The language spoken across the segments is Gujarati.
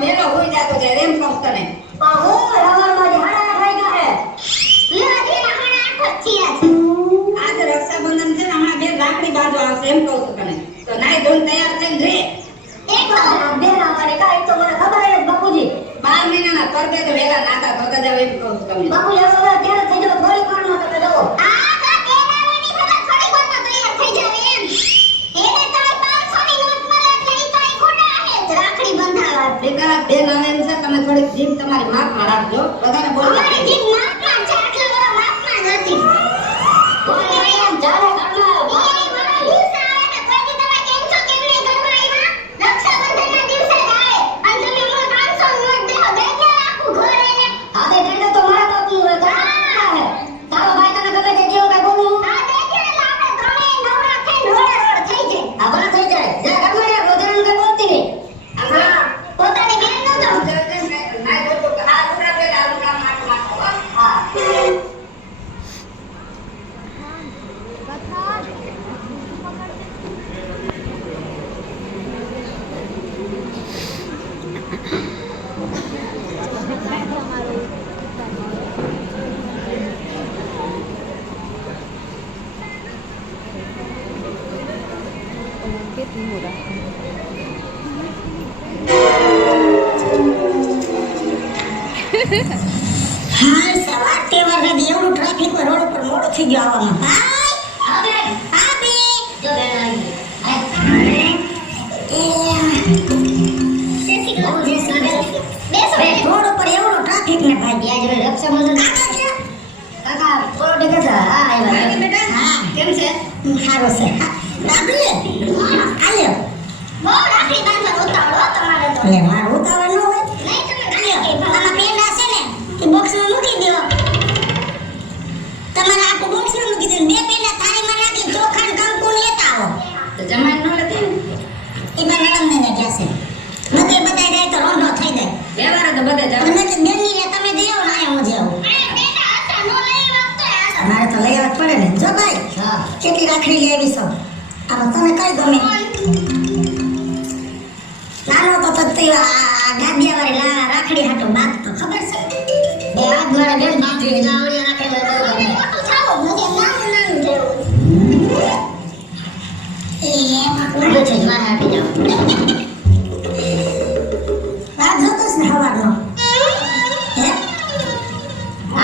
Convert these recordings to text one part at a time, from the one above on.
મેલો હોઈ જાતો છે એમ કહું તને. બાહુ રવારમાં હાડા વાગ્યા હે. લેવાજી ના હાડા 8 થયા છે. આજ રક્ષાબંધન છે ને હમણાં બે રાખડી બાંધવા આવશે એમ કહું છું તને. તો નાઈ ધોઈને તૈયાર થઈને રે. એક બેના મારે કાઈ તો મને ખબર હે બાપુજી. 12 મહિનાના કરદે તો વેલા નાતા તો કદાચ એમ કહું છું તમને. બાપુજી હવે ત્યારે થઈ જાવ થોડી કાળમાં તમે દો. આ તો તેનાની ભલા થોડી વારમાં તૈયાર થઈ જાવ એમ. એને તારી 500 ની નોટ મળે એટલે ઈ તો ખોટા હે રાખડી બંધાવા. દીકરા બેન આવે એમ છે તમે થોડીક જીભ તમારી માપમાં રાખજો. બધાને બોલજો. અમારી જીભ માપમાં છે આટલા બધા માપમાં જ હતી. બોલે એમ જાણે કાઢવા. એ મારા દિવસ આવે ને કોઈ દી તમે કેમ છો કેમ ને ઘરમાં આવ્યા રક્ષાબંધનના દિવસે જ આવે અને તમે મને 500 નોટ દેહો દઈ દે આખું ઘર એને. હા દે દે તો મારા બાપનું હે કાકા હે. તારો ભાઈ તને ગમે તે જેવું કઈ બોલું. હા દે દે એટલે આપણે ત્રણેય નવરા થઈને રોડ થઈ જાય. આ ભલે થઈ જાય. જા ઘરમાં રે રોજનું કઈ બોલતી નહીં. હા પોતાની બેન નો તો નાઈ ધોતો કે આ ઉડા પેલા ઉડા માટો હા હા સવાર તહેવાર ને એવડું ટ્રાફિક પર રોડ ઉપર મોડું થઈ ગયું આવવામાં. હાય હવે ભાભી જો બેન આવી રોડ ઉપર એવડું ટ્રાફિક ને ભાઈ ત્યાં જોડે રક્ષાબંધન કાકા બોલો ડેગા હા આવ્યા બેટા હા કેમ છે? સારો છે દાદી આલ્યો બહુ રાખડી બાંધવા ઉતાવળો તમારે તો લે માર ઉતાવળ ન હોય નહીં તમે આલ્યો આમાં પેંડા છે ને એ બોક્સમાં મૂકી દો તમારે આખું બોક્સમાં મૂકી દો બે પેંડા થાળીમાં નાખી ચોખા કંકુ લેતા આવો તો જમાઈ ન લેતી એમાં નડમ ને ગયા છે બધે બધાય જાય તો રોંઢો થઈ જાય વ્યવહાર તો બધે જાવ. તમે તો બેનની ને તમે દેવો ને આયા મજે આવું મારે તો લઈ આવત પડે ને જો ભાઈ હા કેટલી રાખડી લઈ આવી છો આમાં તને કઈ ગમે નાનો તો તે ગાદિયા વાળી રાખડી હાટો બાત તો ખબર છે બે હાથ મારે બેન બાંધી જાવડી રાખેલા તો ગમે ચાલો મજે નાનું નાનું જેવું એ ઉભો થઈ મારે આપી જાવ વાત જોતોસ ને હવારનો હે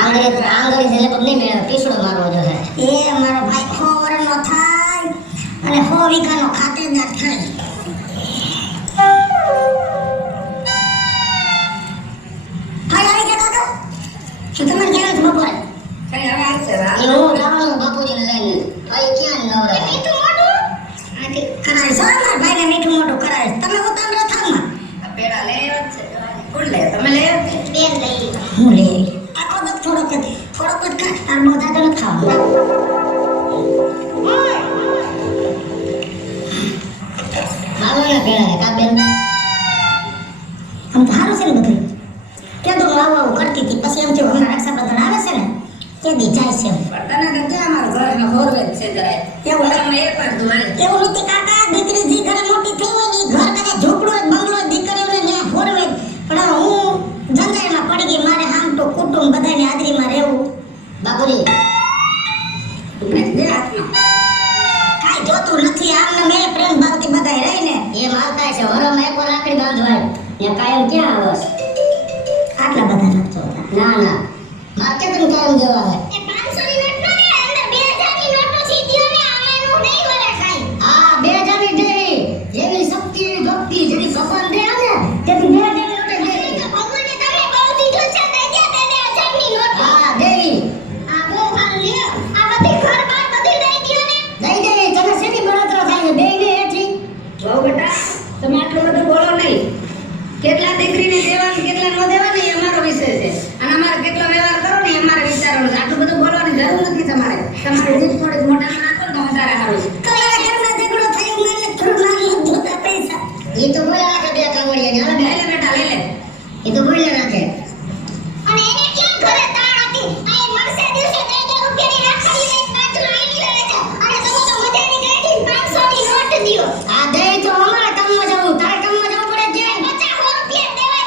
આંગળી જલે પગ નહીં મેળવે પીસડો મારવો જો હે એ મારો ભાઈ 100 વર્ષનો થાય અને 100 વીઘાનો ખાતેદાર થાય હાય આવી ગયા કાકા શું તમારે ક્યાં છે બપોરે કઈ હવે આવશે રા. હું જવાનું બાપુજીને લઈને ભાઈ ક્યાં નવરા મીઠું મોઢું આથી કરાય સર મારા ભાઈને મીઠું મોઢું કરાય તમે ઉતાવળો થામાં આ પેડા લઈ આવ્યા છે. કોણ લે તમે લઈ આવ્યા? બેન લઈ હું લઈ આવી આખો દક થોડોક જ તાર મોઢા તો નથી ખાવાનું હાલો ને પેલા કા બેન આમ તો હારું છે ને બધું ક્યાં તો આવું કરતી હતી પછી એમ થયું હમણાં રક્ષાબંધન આવે છે ને તે દી જાય છે પણ તને તો ક્યાં મારું ઘરમાં હોરવે જ છે જરાય. એવું તમે એક વાર ધોવાય. એવું નથી કાકા દીકરી જી ઘરે મોટી થઈ હોય ને ઈ ઘર કદાચ ઝૂંપડું હોય બંગલો હોય દીકરીઓને ત્યાં હોરવે જ. પણ હવે હું જંજાળમાં પડી ગઈ મારે હામ તો કુટુંબ બધાની હાજરીમાં રહેવું બાપુજી દે હાથમાં. કાઈ જોતું નથી આમને મેં પ્રેમ ભાવથી બધાય રહીને એ માલતા છે વરમાં એક વાર રાખડી બાંધવાય ને કાયમ ક્યાં આવે આટલા બધા નથી જોતા ના ના માર્કેટિંગ કાયમ જવા હે એ 500 ની નોટ નો દે અંદર 2000 ની નોટો સીધીઓ ને આમેનું નહીં વળે કાઈ હા 2000 ની દે જેવી શક્તિ એવી ભક્તિ જેની ભગવાન દે ને તેથી 2000 ની નોટ દે તો ભગવાને તમે બહુ દીધો છે દઈ દે 2000 ની નોટ હા દેવી આ બહુ સારું લ્યો આ બધી ઘર બાર બધી દઈ દ્યો ને દઈ દે તને સીધી બળતરા થાય બે ને હેઠી જો બેટા તમે આટલું બધું બોલો નહીં. કેટલા દીકરીને દેવાનું કેટલા ન દેવાનું એ અમારો વિષય છે અને અમારે કેટલો વ્યવહાર કરો ને એ અમારે વિચારવાનું છે. આટલું બધું બોલવાની જરૂર નથી તમારે. તમારી જીભ થોડીક મોઢામાં નાખો ને તો વધારે સારું છે. તમારા ઘરમાં ઝઘડો થયો મને થોડું નાનું જોતા પૈસા એ તો બોલ્યા રાખે બે કાવડિયા ને લઈ લે બેટા લઈ લે. એ તો બોલ્યા રાખે અને એને કેમ ઘરે તાણ હતી આ મળશે દિવસે 2000 રૂપિયાની રાખડી લઈને બાજુમાં આવીને રહે છે અને તમે તો મજાની ગાડી 500 ની નોટ દિયો આ દે તો અમારા કામમાં જવું તારે કામમાં જવું પડે છે 50 રૂપિયા દેવાય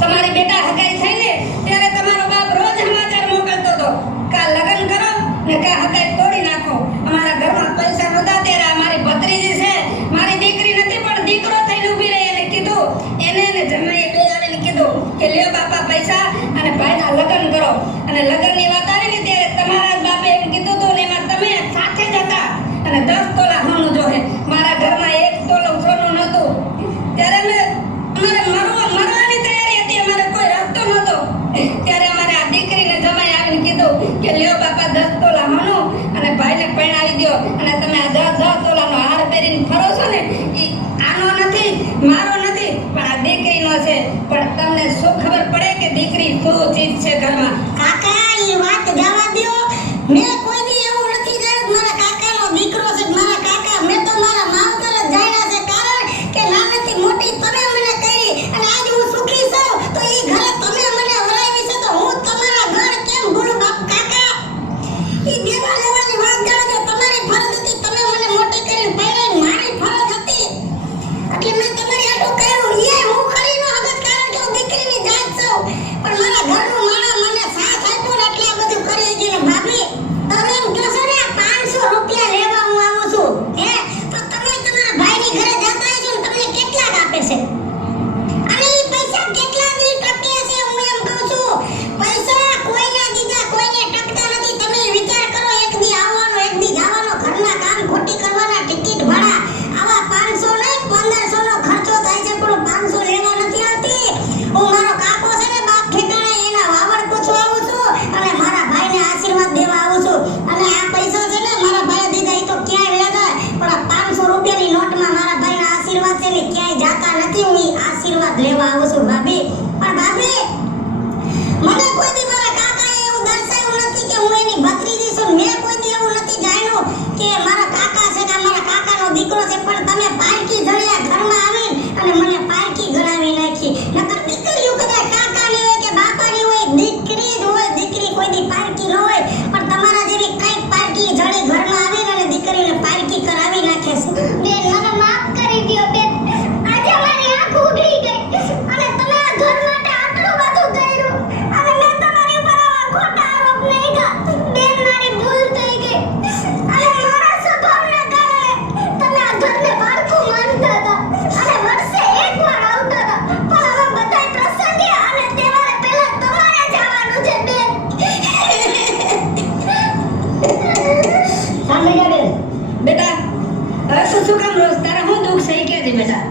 તમારી બેટા હગાઈ થઈ ને ત્યારે તમારો બાપ રોજ સમાચાર મોકલતો હતો કા લગ્ન કરો ને કા હગાઈ તોડી નાખો. અમારા ઘરમાં પૈસા નહોતા ત્યારે અમારી ભત્રીજી છે, મારી દીકરી નથી પણ દીકરો થઈને ઊભી રહી. એને કીધું, એને ને જમાઈએ બે આવીને કીધું કે લ્યો બાપા પૈસા અને ભાઈના લગ્ન કરો. અને લગ્નની વાત આવી ને ત્યારે તમારા જ બાપે એમ કીધું હતું ને એમાં તમે સાથે જ હતા. અને 10 તોલા સોનું જોહે. મારા ઘરમાં 1 તોલો સોનું નહોતું. ત્યારે અમારે મરવાની તૈયારી હતી, અમારે કોઈ રસ્તો નહોતો. ત્યારે અમારે આ દીકરીને જમાઈ આવીને કીધું કે લ્યો બાપા 10 તોલા સોનું અને ભાઈને પરણાવી દો. અને તમે આ 10 તોલાનો હાર પહેરીને ફરો છો ને એ આનો નથી, મારો નથી, પણ આ દીકરીનો છે. પણ તમને શું ખબર પડે કે દીકરી શું ચીજ છે ઘરમાં? કાકા એ વાત જવા દ્યો. મેં કોઈ દી એવું નથી જાણ્યું મારા કાકાનો દીકરો છે. મારા કાકા મેં તો મારા માવતર જ જાણ્યા છે. કારણ કે નાનેથી મોટી તમે મને કરી અને આજ હું સુખી છું તો એ ઘરે તમે મને વરાવી છે તો હું તમારા ઘર કેમ ભૂલું બાપ કાકા? એ દેવા લેવાની વાત જાણો છો. તમારી ફરજ હતી, તમે મને મોટી કરીને પરણાવી. મારી ફરજ હતી એટલે મેં તમારી આટલું કર્યું. એ હું ખરી નો હગત કારણ કે હું દીકરીની જાત છું. પણ મારા ઘરનું માણસ મને સાથ આપ્યો ને એટલે આ બધું કરી ગઈ. ભાભી તમે એમ કહો છો ને આ 500 રૂપિયા લેવા હું આવું છું હે તો તમે તમારા ભાઈની ઘરે જતા છો ને તમને કેટલા આપે છે અને એ પૈસા કેટલા દી ટકે છે? હું એમ કહું છું પૈસા કોઈને દીધા કોઈને ટકતા નથી. તમે વિચાર કરો, એક દી આવવાનો એક દી જવાનો, ઘરના કામ ખોટી કરવાના, ટિકિટ ભાડા, આવા 500 નહીં 1500 નો ખર્ચો થાય છે પણ 500 લેવા નથી આવતી. હું મારો કાકો છે ને બાપ ઠેકાણે એના વાવડ પૂછવા આવું છું અને મારા ભાઈને આશીર્વાદ દેવા આવું છું. અને આ પૈસા છે ને મારા ભાઈએ દીધા એ તો ક્યાંય વ્યા જાય પણ આ 500 રૂપિયાની નોટમાં મારા ભાઈના આશીર્વાદ છે ને ક્યાંય જાતા નથી. હું ઈ આશીર્વાદ લેવા આવું છું ભાભી. પણ ભાભી મને કોઈ દી મારા કાકાએ એવું દર્શાવ્યું નથી કે હું એની ભત્રીજી છું. મેં કોઈ દી એવું નથી જાણ્યું કે મારા કાકા છે કે મારા કાકાનો દીકરો છે. પણ તમે પારકી જડ્યા ઘરમાં આવીને અને મને પારકી ગણાવી નાખી. નકર દીકરીઓ કદાચ કાકાની હોય કે બાપાની હોય, દીકરી જ હોય. દીકરી કોઈ દી પારકી ન હોય પણ તમારા જેવી કઈક પારકી જડે ઘરમાં આવીને અને દીકરીને પારકી કરાવી નાખે છે. બેન મને માફ કરી દો બેન. આજે મારી આંખ ઉઘડી ગઈ અને તમે આ ઘર માટે આટલું બધું કર્યું અને મેં તમારી ઉપર આવા ખોટા આરોપ નાખ્યા. બેન મારી ભૂલ થઈ ગઈ અને મારા સ્વભાવના કારણે તમે આ ઘરને પારકું માનતા હતા અને વર્ષે એકવાર આવતા હતા. પણ હવે બધાય પ્રસંગે અને તહેવારે પહેલા તમારે જવાનું છે બેન. સાંભળી જા બેન. બેટા હવે તું શું કામ રોજ તારા શું દુઃખ સહી કે છે બેટા?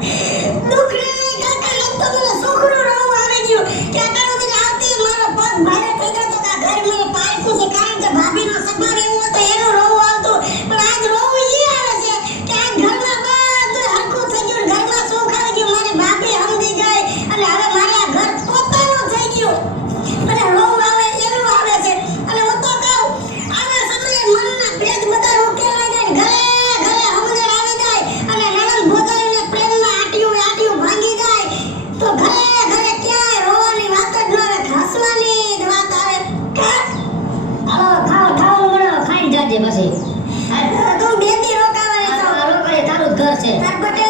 દુઃખ નહીં કાકા, એક તો મને સુખનું રહું આવી ગયું કે આટલું બધું આવતી મારો પગ ભારે થઈ ગયો તો કે આ ઘર મને પારકું છે. કારણ કે ભાભીનો સ્વભાવ એવો હતો એનું રહું આવતું. પણ આજ રહું એ આવે છે કે આ ઘરમાં બધું હરખું થઈ ગયું, ઘરમાં સુખ આવી ગયું. મારી ભાભી સમજી ગઈ અને હવે મારે આ ઘર પોતાનું થઈ ગયું અને રહું આવે એનું આવે છે. અને હું તો કહું આવા સમયે મનના ભેદ બધા ઉકેલાઈ જાય, ઘરે ઘરે સમજણ આવી જાય અને નણંદ ભોજાઈને પ્રેમમાં આટિયું ભાંગી જાય તો ઘરે ઘરે ક્યાંય રોવાની વાત જ ન આવે, હસવાની જ વાત આવે. હાલો ખાવ મળો ખાઈ જાજે પછી. તું બેટી રોકાવાની છો. તારું ઘર છે. તાર બટે